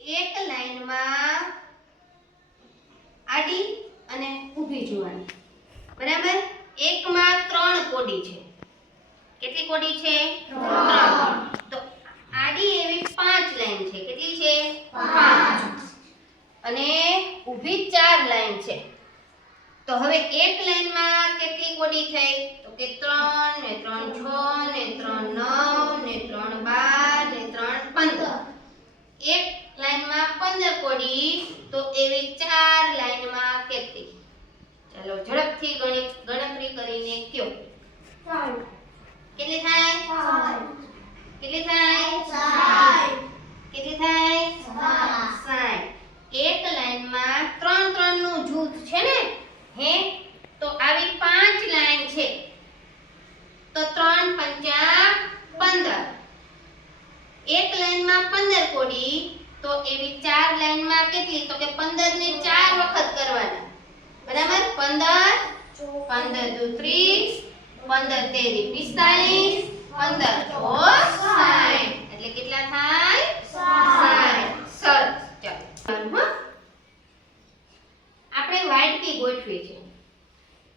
એક લાઈનમાં આડી અને ઊભી જોવાની. બરાબર? એકમાં 3 કોડી છે. કેટલી કોડી છે? 3. તો આડી એવી 5 લાઈન છે. કેટલી છે? 5. અને ઊભી 4 લાઈન છે. તો હવે એક લાઈનમાં કેટલી કોડી થઈ? તો કે 3 ને 3 6 ને 3 9 ને 3 12 ને 3 15. એક લાઈનમાં 15 કોડી. તો એવી 4 લાઈનમાં કેટલી? ચાલો ઝડપથી ગણતરી કરીને કયો. 4. કેટલી થાય? 5. કેટલી થાય? 7. કેટલી થાય? 7. 60. એક લાઈનમાં 3 3 નું જૂથ છે ને? હે તો આવી 5 લાઈન છે. તો 3 પંચા 15. એક લાઈનમાં 15 કોડી. તો એવી 4 લાઈનમાં કેટલી? તો કે 15 ને 4 વખત કરવાના. બરાબર? 15 15 દુ 30 15 તેરી 45 15 ચોર 60. એટલે કેટલા થાય? 60. સરસ. ચાલો આપણે વાટકી ગોઠવી છે.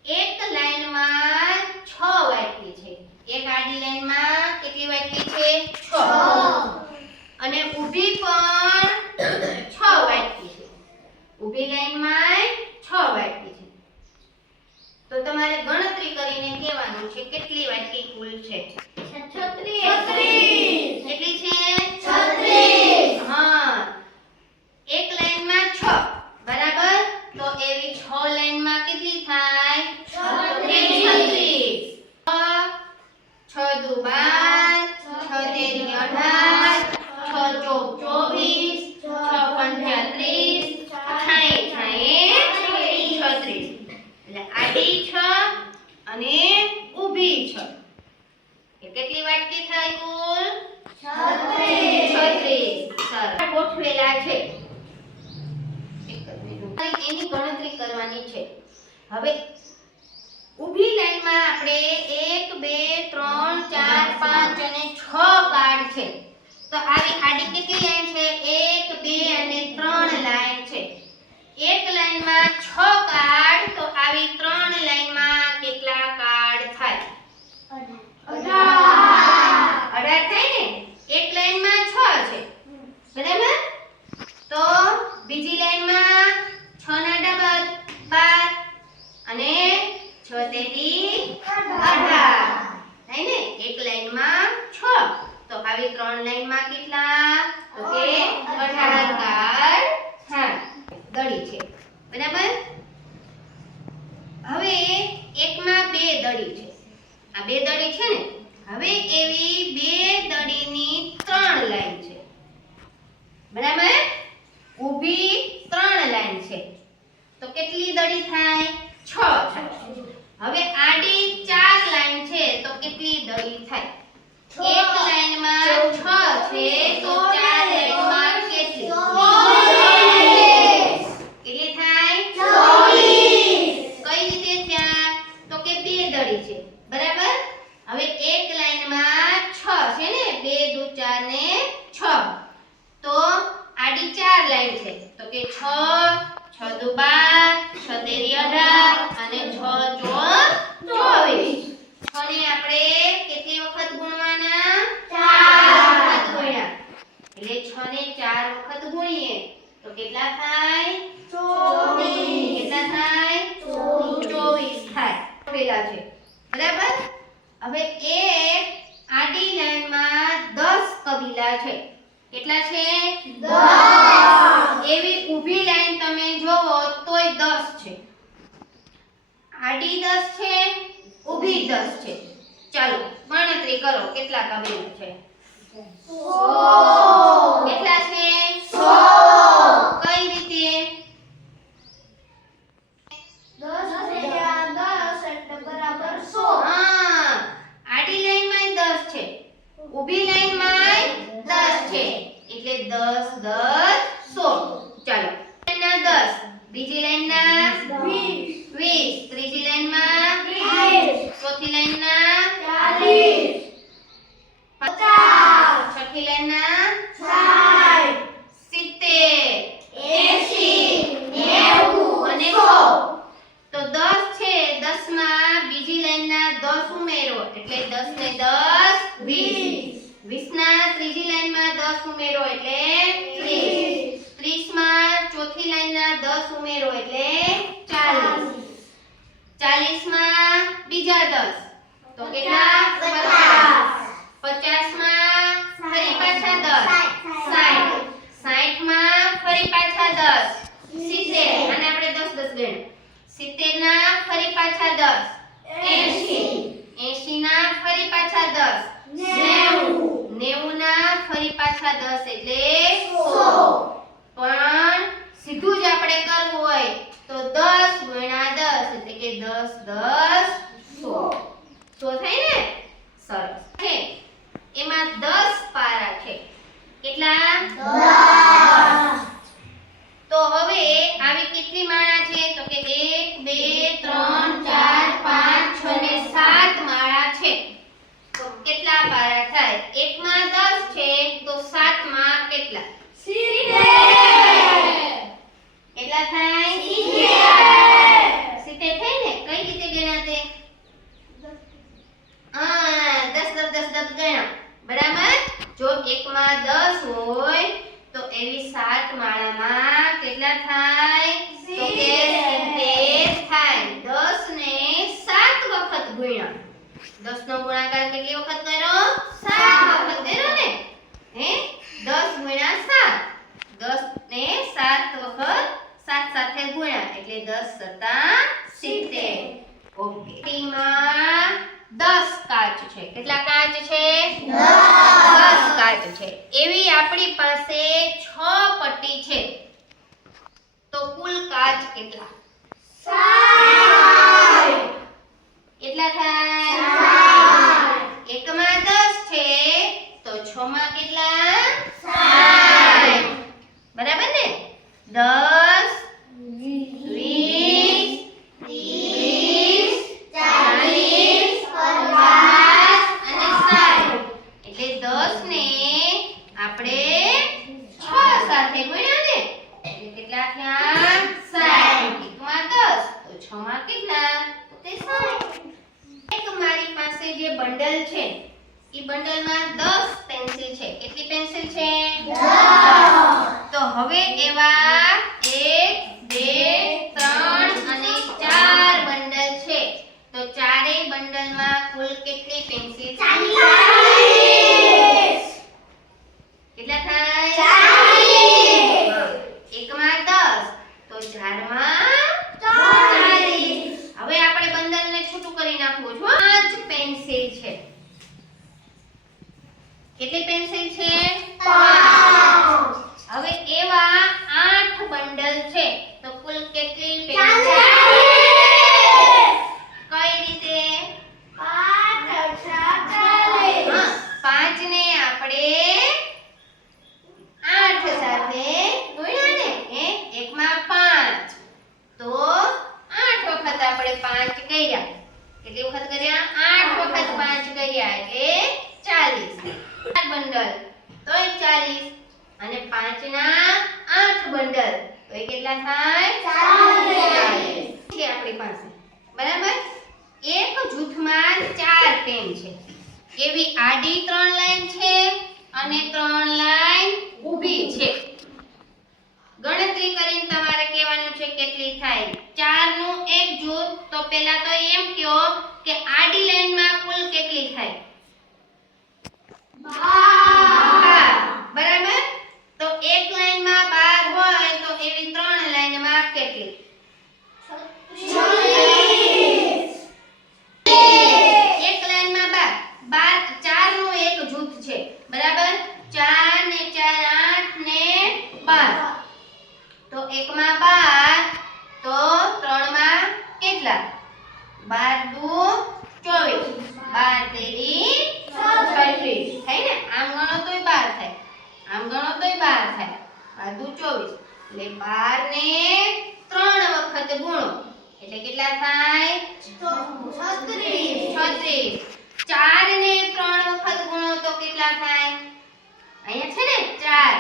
એક લાઈનમાં 6 વાટકી છે. એક આડી લાઈનમાં કેટલી વાટકી છે? 6. અને ઊભી પણ 6 વાટકી છે. ઊભી લાઈનમાં 6 વાટકી છે. તો તમારે ગણતરી કરીને કહેવાનું છે કેટલી વાટકી કુલ છે. 36. કેટલી છે? 36. હા. એક લાઈનમાં 6. બરાબર? તો એવી 6 લાઈનમાં કેટલી થાય? 36. 6 દુ 12 6 તેરી 18 6 ચોક 24 6 પંચા 30 36. એટલે આડી 6 અને ઊભી 6. એ કેટલી વાટકી થાય કુલ? 36. સરસ. ગોઠવેલા છે. એની ગણતરી કરવાની છે. હવે ઊભી લાઈનમાં આપણે 1 2 3 4 5 અને 6 કાર્ડ છે. તો આવી આડી કેટલી લાઈન છે? 1 2 અને 3 લાઈન છે. એક લાઈનમાં 6 કાર્ડ. તો આવી 3 લાઈનમાં કેટલા કાર્ડ થાય? 18 થાય ને? એક લાઈનમાં 6 છે. બરાબર? તો બીજી લાઈનમાં 6 ના ડબલ 12 અને 6 તેરી 18 થાય ને? એક લાઈનમાં 6. તો આવી 3 લાઈનમાં કેટલા? તો કે 18 કાર્ડ થાય. દડી છે. બરાબર? હવે એકમાં 2 દડી છે. આ 2 દડી છે ને? હવે એવી 2 દડીની 3 લાઈન છે. બરાબર? ઊભી 3 લાઈન છે. તો કેટલી દડી થાય? 6 થાય. હવે આડી 4 લાઈન છે. તો કેટલી દડી થાય? એક લાઈનમાં 6 છે. તો 4 લાઈનમાં કેટલી? 40. કેટલી થાય? 40. કઈ રીતે થયા? તો કે 2 દડી છે. બરાબર? હવે એક લાઈનમાં 6 છે ને? 2 દુ 4 ને 6. તો આડી 4 લાઈન છે. તો કે 6 6 દુ 12 6 તેરી 18 અને 6 ચોક 24. 6 ને આપણે કેટલી વખત ગુણવાના? 4 વખત ગુણ્યા. એટલે 6 ને 4 વખત ગુણીએ તો કેટલા થાય? 24. કેટલા થાય? 24 થાય. પેલા છે. બરાબર? હવે એક આડી લાઈનમાં 10 કબીલા છે. કેટલા છે? 10. એવી ઊભી લાઈન તમે જોવો તોય 10 છે. આડી 10 છે, ઊભી 10 છે. ચાલો ગણતરી કરો કેટલા કબીલા છે? 100. કેટલા છે? 100. કઈ રીતે? 10 ગુણ્યા 10 એટલે બરાબર 100. હા, આડી લાઈનમાં 10 છે, ઊભી લાઈનમાં 10 છે. એટલે 10 10 100. ચાલો લાઈનના 10, બીજી લાઈનના 20. 20, ત્રીજી લાઈનમાં 30. ચોથી લાઈનના 40. 50. છઠ્ઠી લાઈનના 60. 70. માળામાં કેટલા થાય તો કે 70 થાય 10 ને 7 વખત ગુણ્યા 10 નો ગુણાકાર કેટલી વખત કર્યો 7 વખત કર્યો ને હે 10 ગુણ્યા 7 10 ને 7 વખત 7 સાથે ગુણ્યા એટલે 10 સતા 70 ઓકે ટીમાં 10 કાચ છે કેટલા કાચ છે 10 કાચ છે એવી આપણી પાસે 6 પટ્ટી છે તો કુલ કાચ કેટલા 60 કેટલા થાય એકમાં 10 છે તો 6 માં કેટલા 60 બરાબર ને 10 20 30 40 50 અને 60 એટલે 10 ને આપણે 6 સાથે ગુણ્યા ને એટલે કેટલા થયા 60 એકમાં 10 તો 6 માં કેટલા તો તે 60 એક મારી પાસે જે બંડલ છે ઈ બંડલમાં 10 પેન્સિલ છે કેટલી પેન્સિલ છે 10 તો હવે એવા 1 2 3 અને 4 બંડલ છે તો ચારેય બંડલમાં કુલ કેટલી પેન્સિલ છે 40 કેટલા થાય 40 એકમાં 10 તો 4 માં 40 હવે આપણે બંડલને છૂટું કરી નાખવું છે 5 પેન્સિલ છે કેટલી પેન્સિલ છે 5 હવે એવા 8 બંડલ છે તો કુલ કેટલી પેન્સિલ કઈ રીતે 5 ને આપણે 8 સાથે ગુણ્યા ને હે એકમાં 5 તો 8 વખત આપણે 5 કર્યા કેટલી વખત કર્યા 8 વખત 5 કર્યા એટલે 40 બંડલ તોય 40 અને 5 ના 8 બંડલ તો એ કેટલા થાય 40 છે આપણી પાસે બરાબર એક જૂથમાં 4 પેન છે એવી આડી 3 લાઈન છે અને 3 લાઈન ઊભી છે ગણતરી કરીને તમારે કહેવાનું છે કેટલી થાય 4 નું એક જૂથ તો પહેલા તો એમ કહો કે આડી લાઈનમાં કુલ કેટલી થાય 12 બરાબર તો એક લાઈનમાં 12 હોય તો એવી 3 લાઈનમાં કેટલી 36 એક લાઈનમાં 12 4 નું એક જૂથ છે બરાબર 4 ને 4 8 ને 12 તો એકમાં 12 તો 3 માં કેટલા 12 દુ 24 12 તેરી 36 થાય ને આમ ગણો તોય 12 થાય આમ ગણો તોય 12 થાય 12 દુ 24 એટલે 12 ને 3 વખત ગુણો એટલે કેટલા થાય 36 4 ને 3 વખત ગુણો તો કેટલા થાય અહીંયા છે ને 4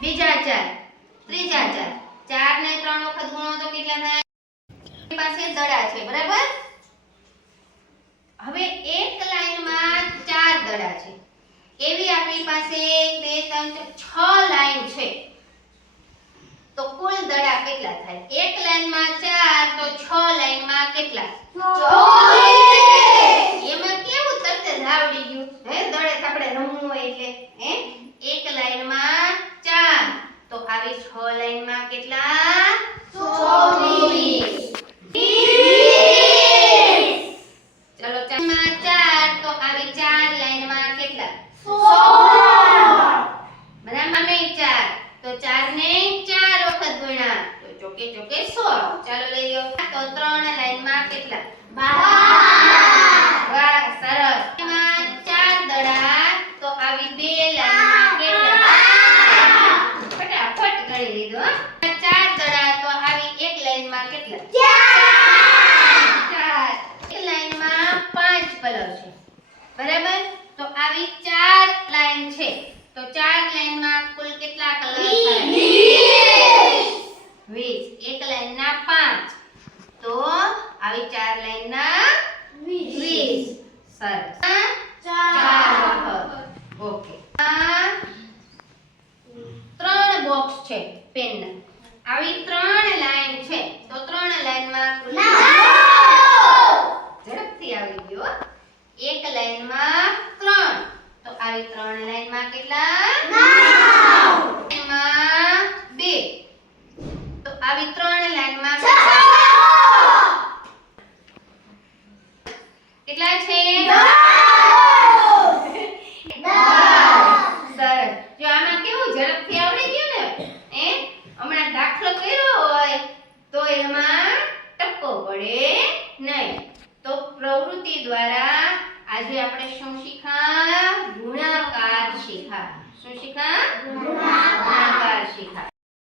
બીજા 4 ત્રીજા 4 4 ને 3 વખત ગુણો તો કેટલા થાય આપણી પાસે દડા છે બરાબર હવે એક લાઈનમાં 4 દડા છે એવી આપણી પાસે 1 2 3 6 લાઈન છે તો કુલ દડા કેટલા થાય એક લાઈનમાં 4 તો 6 લાઈનમાં કેટલા 24 એમાં કેવું તરત જ આવડી ગયું હે દડે આપણે રમવું હોય એટલે હે એક લાઈનમાં 4 તો આવી 6 લાઈનમાં કેટલા 24 ચલો 4 માં 4 તો આવી 4 લાઈનમાં કેટલા 16 બરાબર નહીં 4 તો 4 ને 4 વખત ગુણ્યા તો ચોકે ચોકે 16 ચાલો લઈ લો તો 3 લાઈનમાં કેટલા 12 વાહ સરસ એમાં 4 દડા તો આવી 2 લાઈનમાં કેટલા ફટાફટ ગણી લીધો 4 દડા તો આવી એક લાઈનમાં કેટલા 4 એક લાઈનમાં 5 કલર છે બરાબર તો આવી 4 લાઈન છે તો 4 લાઈનમાં કુલ કેટલા કલર થાય 20 એક લાઈનના 5 તો આવી 4 લાઈનના 20 સરસ 4 વખત ઓકે 3 બોક્સ છે પેનના. આવી 3 લાઈન છે તો 3 લાઈનમાં ઝડપથી આવી ગયો. એક લાઈનમાં 3 તો આવી 3 લાઈનમાં કેટલા 9 એમાં 2 તો આવી 3 લાઈનમાં કેટલા છે 10. સરસ. જો આમાં કેવું ઝડપથી આવડી ગયું ને હમણાં દાખલો કર્યો હોય તો એમાં ટપ્પો પડે નહીં. તો પ્રવૃત્તિ દ્વારા આજે આપણે શું શીખ્યા ગુણાકાર શીખ્યા. શું શીખ્યા ગુણાકાર શીખ્યા.